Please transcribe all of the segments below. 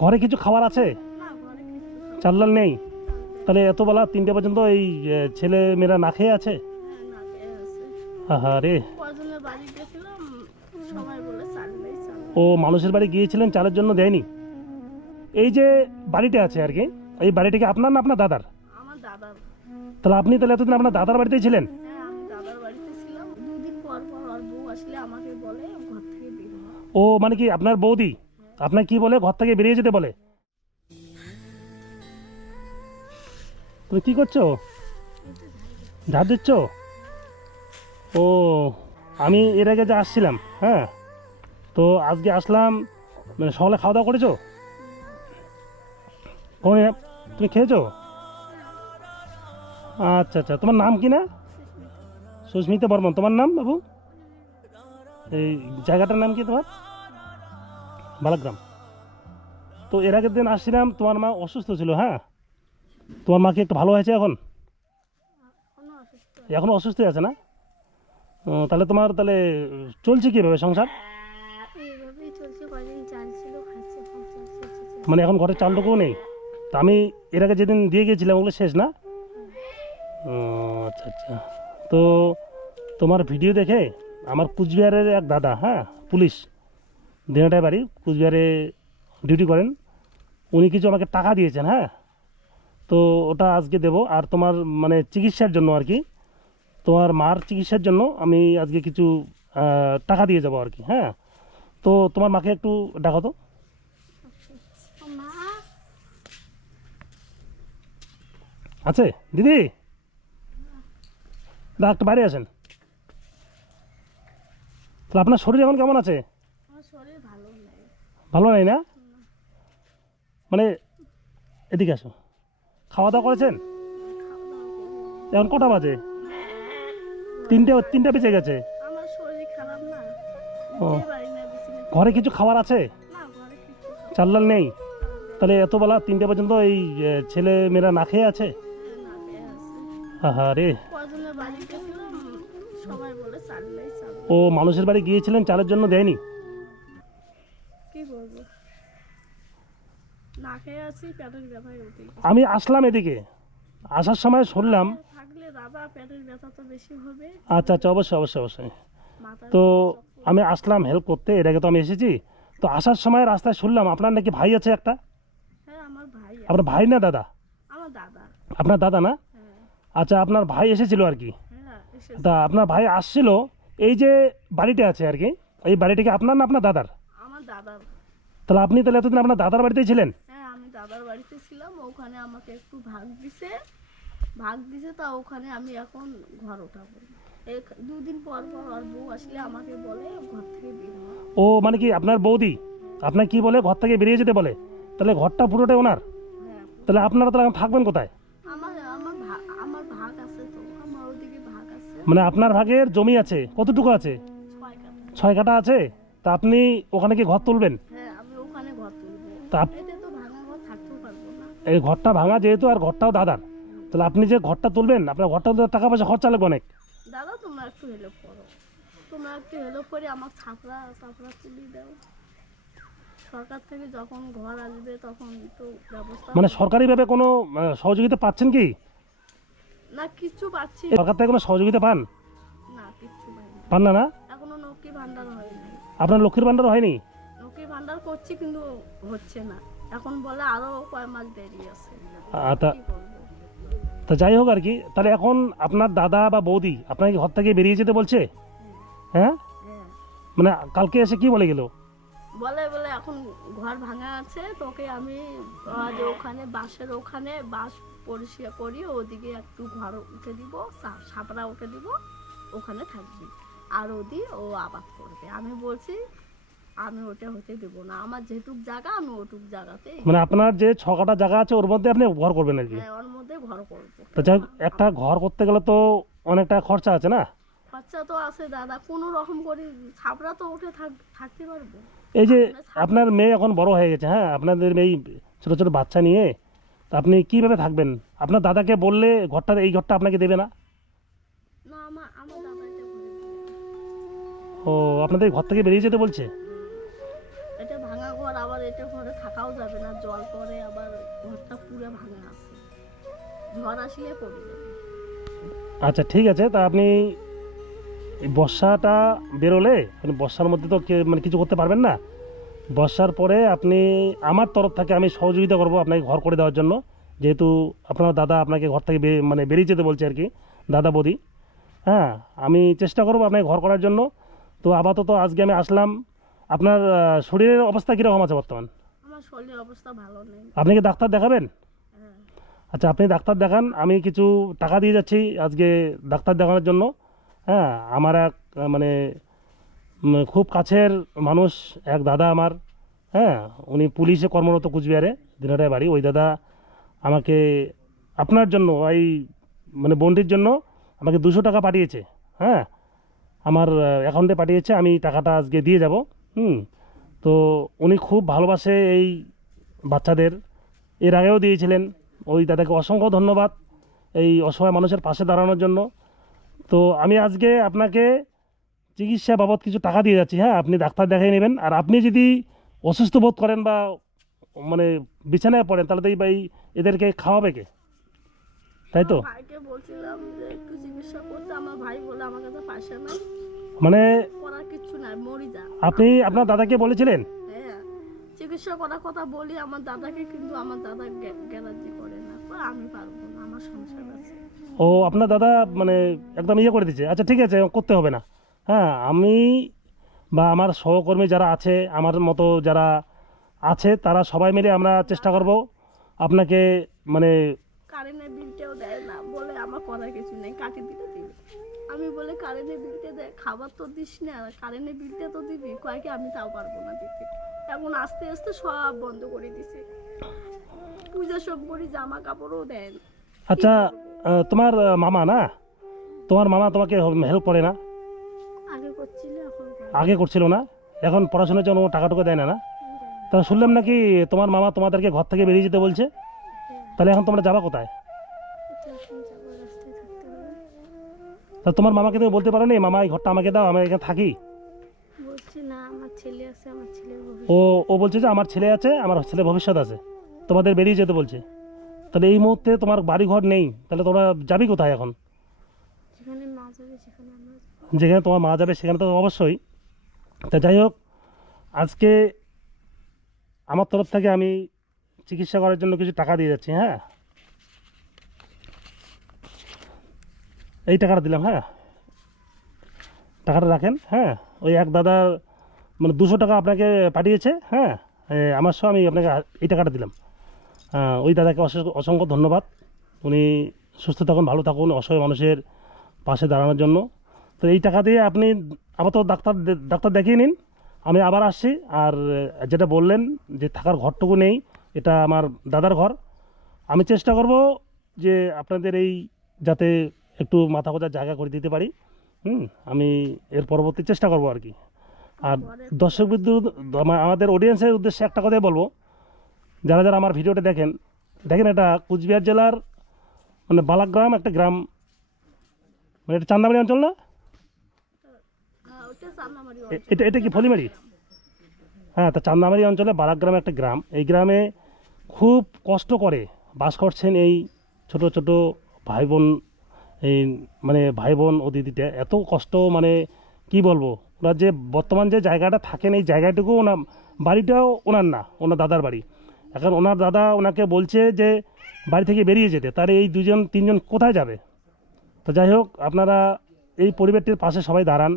ঘরে কিছু খাবার আছে? না, ঘরে কিছু খাবার চাল ডাল নেই? তাহলে এত বেলা 3টে পর্যন্ত এই ছেলে মেয়েরা না খেয়ে আছে? না খেয়ে আছে। আহা রে। কজনের বাড়ি গেছিলাম, সবাই বলে চাল নেই, চাল নেই। ও মানুষের বাড়ি গিয়েছিলেন, চালের জন্য দেয়নি? এই যে বাড়িটা আছে আর কি, এই বাড়িটা কি আপনার না আপনার দাদার? আমার দাদার। তাহলে আপনি তাহলে এতদিন আপনার দাদার বাড়িতেই ছিলেন? হ্যাঁ, আমি দাদার বাড়িতে ছিলাম। 2 দিন পর পর ওর বউ আসলে আমাকে বলে ঘর থেকে বের হও। ও মানে কি আপনার বৌদি আপনার কি বলে ঘর থেকে বেরিয়ে যেতে বলে? তুমি কি করছো? ঝাড় দিচ্ছ? ও আমি এর আগে যে আসছিলাম, হ্যাঁ, তো আজকে আসলাম, মানে সকালে খাওয়া দাওয়া করেছো? কোনো তুমি খেয়েছো? আচ্ছা আচ্ছা, তোমার নাম কি না? সুস্মিতা বর্মন তোমার নাম বাবু? এই জায়গাটার নাম কি তোমার? বালাগ্রাম। তো এর আগের দিন আসছিলাম, তোমার মা অসুস্থ ছিল, হ্যাঁ, তোমার মা কি একটু ভালো হয়েছে এখন? কোনো অসুস্থ এখনও অসুস্থই আছে না? তাহলে তোমার তাহলে চলছে কীভাবে সংসার? এইভাবেই চলছে। কদিন চাল ছিল, খাচ্ছে, এখন চাল শেষ হচ্ছে। মানে এখন ঘরে চালটুকুও নেই? তা আমি এর আগে যেদিন দিয়ে গিয়েছিলাম ওগুলো শেষ না? ও, আচ্ছা আচ্ছা। তো তোমার ভিডিও দেখে আমার কুচবিহারের এক দাদা, হ্যাঁ, পুলিশ, দিনাটায় বাড়ি, কুচবিহারে ডিউটি করেন, উনি কিছু আমাকে টাকা দিয়েছেন, হ্যাঁ, তো ওটা আজকে দেবো। আর তোমার মানে চিকিৎসার জন্য আর কি, তোমার মার চিকিৎসার জন্য আমি আজকে কিছু টাকা দিয়ে যাবো আর কি, হ্যাঁ। তো তোমার মাকে একটু ডাকো তো। মা, আছে দিদি? দা একটু বাইরে আসেন। তাহলে আপনার শরীর এখন কেমন আছে? আমার শরীর ভালো নেই। ভালো নাই না? মানে এদিকে আসো। খাওয়া দাওয়া করেছেন? খাওয়া দাওয়া করিনি। এখন কটা বাজে? 3টে বেজে গেছে। আমার শরীর খারাপ না, ও উঠতে পারি না বিছানা থেকে। ঘরে কিছু খাবার আছে? না, ঘরে কিছু খাবার চাল ডাল নেই? নেই। তাহলে এত বেলা 3টে পর্যন্ত এই ছেলে মেয়েরা না খেয়ে আছে? না খেয়ে আছে। আহা রে। কজনের বাড়ি গেছিলাম, সবাই বলে চাল নেই, চাল নেই। ও মানুষের বাড়ি গিয়েছিলেন, চালের জন্য দেয়নি? কি করবো, না খেয়ে আছি, পেটের ব্যথায় উঠে গেছে। আমি আসলাম এদিকে, আসার সময় শুনলাম। থাকলে দাদা পেটের ব্যথা তো বেশি হবে। আচ্ছা আচ্ছা, অবশ্যই অবশ্যই অবশ্যই। মাথার তো চক্কর। আমি আসলাম হেল্প করতে, এর আগে তো আমি এসেছি। তো আসার সময় রাস্তায় শুনলাম আপনার নাকি ভাই আছে একটা। হ্যাঁ, আমার ভাই আছে। আপনার ভাই না দাদা? আমার দাদা। আপনার দাদা না? হ্যাঁ, আচ্ছা, আপনার ভাই এসেছিল আর কি। হ্যাঁ এসেছে। তা আপনার ভাই আসছিল, এই যে বাড়িটা আছে আর কি, এই বাড়িটা কি আপনার না আপনার দাদার? আমার দাদার। তাহলে আপনি তাহলে এতদিন আপনার দাদার বাড়িতেই ছিলেন? হ্যাঁ, আমি দাদার বাড়িতে ছিলাম, ওখানে আমাকে একটু ভাগ দিছে, তা ওখানে আমি এখন ঘর উঠাবো। 2 দিন পর পর ওর বউ আসলে আমাকে বলে ঘর থেকে বের হও। ও মানে কি আপনার বৌদি আপনার কি বলে ঘর থেকে বেরিয়ে যেতে বলে? তাহলে ঘরটা পুরোটাই ওনার? হ্যাঁ, তাহলে আপনারা তাহলে এখন থাকবেন কোথায়? আমার ভাগ আছে তো, আমার ওদিকে ভাগ আছে। মানে আপনার ভাগের জমি আছে কতটুকু আছে? 6 কাঠা। 6 কাঠা আছে। তা আপনি ওখানে কি ঘর তুলবেন? হ্যাঁ, আমি ওখানে ঘর তুলবো। তা এতে তো ভাঙা ঘর থাকতেও পারবো না। এই ঘরটা ভাঙা যেহেতু, আর ঘরটাও দাদার, তাহলে আপনি যে ঘরটা তুলবেন, আপনার ঘরটা তুলতে টাকা পয়সা খরচা লাগবে অনেক। দাদা, তোমরা একটু হেল্প করো, তোমরা একটু হেল্প করে আমার ছাপড়া তুলে দাও। সরকার থেকে যখন ঘর আসবে তখন তো ব্যবস্থা মানে হবে। সরকারিভাবে কোনো সহযোগিতা পাচ্ছেন কি? না, কিচ্ছু পাচ্ছি সরকার থেকে কোনো সহযোগিতা পান? না, কিচ্ছু পাইনি। পান না না? এখনো লক্ষ্মী ভান্ডার হয়নি। আপনার লক্ষ্মীর ভাণ্ডার হয়নি? লক্ষ্মী ভান্ডার করছি কিন্তু হচ্ছে না, এখন বলে আরো কয় মাস দেরি আছে। তা কি করবো? তা যাই হোক আর কি, তাহলে এখন আপনার দাদা বা বৌদি আপনাকে ঘর থেকে বেরিয়ে যেতে বলছে? হ্যাঁ, হ্যাঁ, মানে কালকে এসে কি বলে গেল? বলে এখন ঘর ভাঙা আছে, তোকে আমি যে ওখানে বাঁশ পরিষ্কার করি, ওদিকে একটু ঘর উঠে দিব, ছাপড়া উঠে দিব, ওখানে থাকবি, আর ও আবাদ করবে। আমি বলছি আমি ওটা হতে দেবো না, আমার যেটুক জায়গা আমি ওটুক জায়গাতে, মানে আপনার যে 6 কাঠা জায়গা আছে ওর মধ্যে আপনি ঘর করবেন আর কি? হ্যাঁ, ওর মধ্যে ঘর করবো। তা যাই হোক, একটা ঘর করতে গেলে তো অনেকটা খরচা আছে না? খরচা তো আছে দাদা, কোনো রকম করে ছাপড়া তো উঠে থাকতে পারবো। এই যে আপনার মেয়ে এখন বড় হয়ে গেছে, হ্যাঁ, আপনাদের এই ছোট ছোট বাচ্চা নিয়ে, তা আপনি কিভাবে থাকবেন? আপনার দাদাকে বললে এই ঘরটা আপনাকে দেবে না? না, আমার দাদা এটা ঘরে দিবে না। ও আপনাদের ঘর থেকে বেরিয়ে যেতে বলছে? এটা ভাঙা ঘর, আবার এটা ঘরে থাকাও যাওয়া যাবে না, জল পড়ে, আবার ঘরটা পুরো ভাঙা আছে, ঝড় আসলে পড়ে যাবে। আচ্ছা ঠিক আছে, তা আপনি এই বর্ষাটা বেরোলে মানে বর্ষার মধ্যে তো মানে কিছু করতে পারবেন না। বর্ষার পরে আপনি আমার তরফ থেকে আমি সহযোগিতা করব আপনাকে ঘর করে দেওয়ার জন্য, যেহেতু আপনার দাদা আপনাকে ঘর থেকে মানে বেরিয়ে যেতে বলছে আর কি, দাদা বৌদি। হ্যাঁ, আমি চেষ্টা করব আপনাকে ঘর করার জন্য। তো আপাতত আজকে আমি আসলাম। আপনার শরীরের অবস্থা কীরকম আছে বর্তমান? আমার শরীরের অবস্থা ভালো নেই। আপনি কি ডাক্তার দেখাবেন? হ্যাঁ। আচ্ছা, আপনি ডাক্তার দেখান, আমি কিছু টাকা দিয়ে যাচ্ছি আজকে ডাক্তার দেখানোর জন্য। হ্যাঁ, আমার এক মানে খুব কাছের মানুষ, এক দাদা আমার। হ্যাঁ, উনি পুলিশে কর্মরত, কুচবিহারে দিনাটায় বাড়ি। ওই দাদা আমাকে আপনার জন্য এই মানে বন্ডির জন্য আমাকে 200 টাকা পাঠিয়েছে। হ্যাঁ, আমার অ্যাকাউন্টে পাঠিয়েছে, আমি টাকাটা আজকে দিয়ে যাব। তো উনি খুব ভালোবাসে এই বাচ্চাদের, এর আগেও দিয়েছিলেন। ওই দাদাকে অসংখ্য ধন্যবাদ এই অসহায় মানুষের পাশে দাঁড়ানোর জন্য। তো আমি আজকে আপনাকে চিকিৎসা বাবদ কিছু টাকা দিয়ে যাচ্ছি। হ্যাঁ, আপনি ডাক্তার দেখিয়ে নেবেন। আর আপনি যদি অসুস্থ বোধ করেন বা মানে বিছানায় পড়েন, তাহলে তো এদেরকে খাওয়াবে কে, তাই তো? আমার ভাইকে বলছিলাম যে একটু চিকিৎসা করতে, আমার ভাই বলে আমার কাছে পয়সা নাই, মানে করার কিছু নাই, মরি যা। আপনি আপনার দাদাকে বলেছিলেন? হ্যাঁ, চিকিৎসা করার কথা বলি আমার দাদাকে, কিন্তু আমার দাদা গ্যারান্টি করে না, কয় আমি পারবো না, আমার সংসার আছে। ও, আপনার দাদা মানে একদম ইয়ে করে দিচ্ছে। আচ্ছা ঠিক আছে, করতে হবে না। হ্যাঁ, আমি বা আমার সহকর্মী যারা আছে, আমার মতো যারা আছে, তারা সবাই মিলে আমরা চেষ্টা করব আপনাকে মানে কারেন্টের বিলটাও দেয় না, বলে আমার করার কিছু নেই, কাটি দিলে দিবে। আমি বলে কারেন্টের বিলটা দেয়, খাবার তো দিস না, কারেন্টের বিলটা তো দিবি, কয় কি আমি তাও পারবো না দিতে। এখন আস্তে আস্তে সব বন্ধ করে দিছে, পূজা সব করি, জামা কাপড়ও দেন। আচ্ছা, তোমার মামা না, তোমার মামা তোমাকে হেল্প করে না? আগে করছিল, এখন করে আগে করছিল না, এখন পড়াশোনার জন্য টাকা টুকা দেয় না না? তা শুনলাম নাকি তোমার মামা তোমাদেরকে ঘর থেকে বেরিয়ে যেতে বলছে। তাহলে এখন তোমরা যাবা কোথায়? এটা এখন যাবো, রাস্তায় থাকতে হবে। তা তোমার মামাকে তুমি বলতে পারো নি, মামা এই ঘরটা আমাকে দাও, আমি এখানে থাকি? বলছি না, আমার ছেলে আছে, আমার ছেলের ও ও বলছে যে আমার ছেলে আছে, আমার ছেলে ভবিষ্যৎ আছে, তোমাদের বেরিয়ে যেতে বলছে। তাহলে এই মুহূর্তে তোমার বাড়ি ঘর নেই, তাহলে তোমরা যাবি কোথায় এখন? যেখানে মা যাবে সেখানে আমরা যাবো। যেখানে তোমার মা যাবে সেখানে তো অবশ্যই। তা যাই হোক, আজকে আমার তরফ থেকে আমি চিকিৎসা করার জন্য কিছু টাকা দিয়ে যাচ্ছি। হ্যাঁ, এই টাকাটা দিলাম। হ্যাঁ, টাকাটা রাখেন। হ্যাঁ, ওই এক দাদা মানে 200 টাকা আপনাকে পাঠিয়েছে। হ্যাঁ, আমার সহ আমি আপনাকে এই টাকাটা দিলাম। ওই দাদাকে অসংখ্য ধন্যবাদ। উনি সুস্থ থাকুন, ভালো থাকুন, অসহায় মানুষের পাশে দাঁড়ানোর জন্য। তো এই টাকা দিয়ে আপনি আপাতত ডাক্তার দেখিয়ে নিন, আমি আবার আসছি। আর যেটা বললেন যে থাকার ঘরটুকু নেই, এটা আমার দাদার ঘর। আমি চেষ্টা করব যে আপনাদের এই যাতে একটু মাথা গোঁজার জায়গা করে দিতে পারি। আমি এর পরবর্তী চেষ্টা করব আর কি। আর দর্শক বিন্দু, আমাদের অডিয়েন্সের উদ্দেশ্যে একটা কথাই বলবো, যারা যারা আমার ভিডিওটা দেখেন, এটা কুচবিহার জেলার মানে বালাগ্রাম একটা গ্রাম, মানে এটা চান্দামারি অঞ্চল না? ওটা চান্নামারি এটা কি ফলিমারি? হ্যাঁ, তা চান্দামারি অঞ্চলে বালাগ্রামে একটা গ্রাম। এই গ্রামে খুব কষ্ট করে বাস করছেন এই ছোট ছোট ভাই বোন, এই মানে ভাই বোন ও দিদিটা এত কষ্ট, মানে কি বলবো। ওরা যে বর্তমান যে জায়গাটা থাকেন, এই জায়গাটুকু ওনার বাড়িটাও ওনার না, ওনার দাদার বাড়ি। এখন ওনার দাদা ওনাকে বলছে যে বাড়ি থেকে বেরিয়ে যেতে, তার এই 2-3জন কোথায় যাবে? তো যাই হোক, আপনারা এই পরিবারটির পাশে সবাই দাঁড়ান।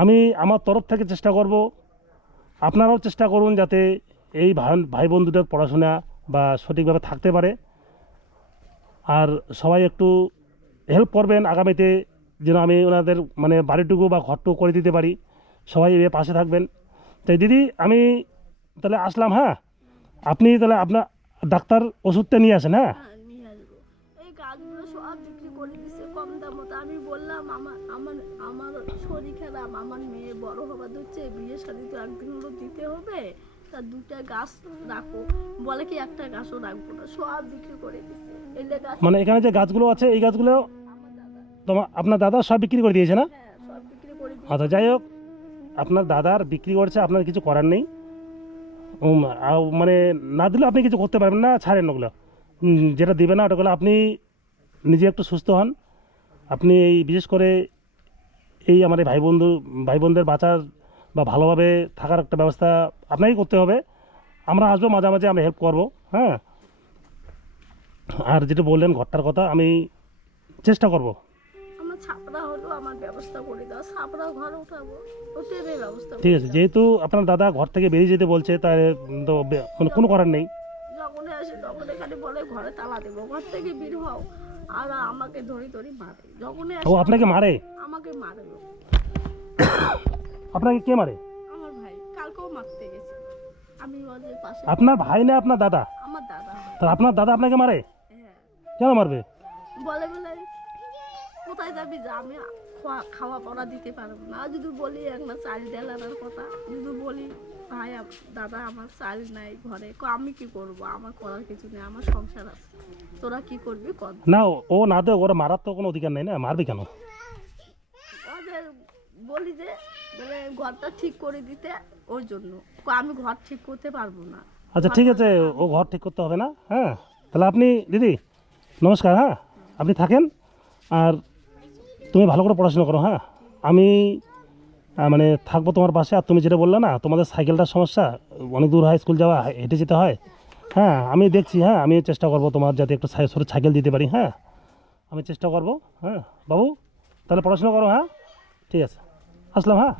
আমি আমার তরফ থেকে চেষ্টা করব, আপনারাও চেষ্টা করুন যাতে এই ভাই বোন দুটোর পড়াশোনা বা সঠিকভাবে থাকতে পারে। আর সবাই একটু হেল্প করবেন আগামীতে, যেন আমি ওনাদের মানে বাড়িটুকু বা ঘরটুকু করে দিতে পারি। সবাই এর পাশে থাকবেন। তাই দিদি, আমি তাহলে আসলাম। হ্যাঁ, আপনি তাহলে আপনার ডাক্তার ওষুধটা নিয়ে আসেন। হ্যাঁ, হ্যাঁ, নিয়ে আসবো। এই গাছগুলো সব বিক্রি করে দিছে কম দামে। আমি বললাম আমার আমার আমার শরীর খারাপ, আমার মেয়ে বড় হবার হচ্ছে, বিয়ে শাদী তো একদিন হলো দিতে হবে, তা 2টা গাছ রাখো, বলে কি একটা গাছও রাখবো না, সব বিক্রি করে দিছে। এই যে গাছ মানে এখানে যে গাছগুলো আছে, এই গাছগুলো আমার দাদা, আপনার দাদা সব বিক্রি করে দিয়েছে না? হ্যাঁ সব বিক্রি করে দিয়েছে। আচ্ছা, যাই হোক, আপনার দাদার বিক্রি করছে, আপনার কিছু করার নেই। মানে না দিলে আপনি কিছু করতে পারবেন না, ছাড়েন ওগুলো। যেটা দেবে না ওটাগুলো আপনি নিজে একটু সুস্থ হন। আপনি এই বিশেষ করে এই আমার এই ভাই বোনদের বাঁচার বা ভালোভাবে থাকার একটা ব্যবস্থা আপনাকেই করতে হবে। আমরা আসবো মাঝে আমরা হেল্প করবো, হ্যাঁ। আর যেটা বললেন ঘরটার কথা, আমি চেষ্টা করব। আমার ছাপড়া হলো আমার ব্যবস্থা করে দাও, ছাপড়া ঘর উঠাবো, ও ট্রেনের ব্যবস্থা ঠিক করে আছে, দাও। যেহেতু আপনার দাদা ঘর থেকে বেরিয়ে যেতে বলছে, তাই তো কোনো করার নেই। যখনই আসে তখন এখানে বলে ঘরে তালা দেবো, ঘর থেকে বের হও, আর আমাকে ধরি মারে। যখনই ও আসে আপনাকে মারে? আমাকে মারে ও। আপনাকে কে মারে? আমার ভাই কালকেও মারতে গেছে, আমি ওদের পাশে। আপনার ভাই না আপনার দাদা? আমার দাদা হয়। তা আপনার দাদা আপনাকে মারে? হ্যাঁ, কেন মারবে? বলে কোথায় যাবি যা, আমি খাওয়া পড়া দিতে পারবো না। আর যদি বলি একটা চাল ডাল আনার কথা, যদি বলি ভাই দাদা আমার চাল নাই ঘরে, আমি কি করব, আমার করার কিছু নেই, আমার সংসার আছে, তোরা কি করবি কর। না, ও না দে, ওরা মারার তো কোনো অধিকার নেই না, মারবে কেন? ওদের বলি যে বলে ঘরটা ঠিক করে দিতে, ওই জন্য আমি ঘর ঠিক করতে পারবো না। আচ্ছা ঠিক আছে, ও ঘর ঠিক করতে হবে না, হ্যাঁ। তাহলে আপনি দিদি নমস্কার, হ্যাঁ, আপনি থাকেন। আর তুমি ভালো করে পড়াশোনা করো, হ্যাঁ। আমি মানে থাকবো তোমার পাশে। আর তুমি যেটা বললে না তোমাদের সাইকেলটার সমস্যা, অনেক দূর হয় স্কুল যাওয়া, হেঁটে যেতে হয়, হ্যাঁ আমি দেখছি, হ্যাঁ আমি চেষ্টা করবো তোমার যাতে একটু ছোটো সাইকেল দিতে পারি, হ্যাঁ আমি চেষ্টা করবো, হ্যাঁ। বাবু তাহলে পড়াশোনা করো, হ্যাঁ ঠিক আছে, আসলাম, হ্যাঁ।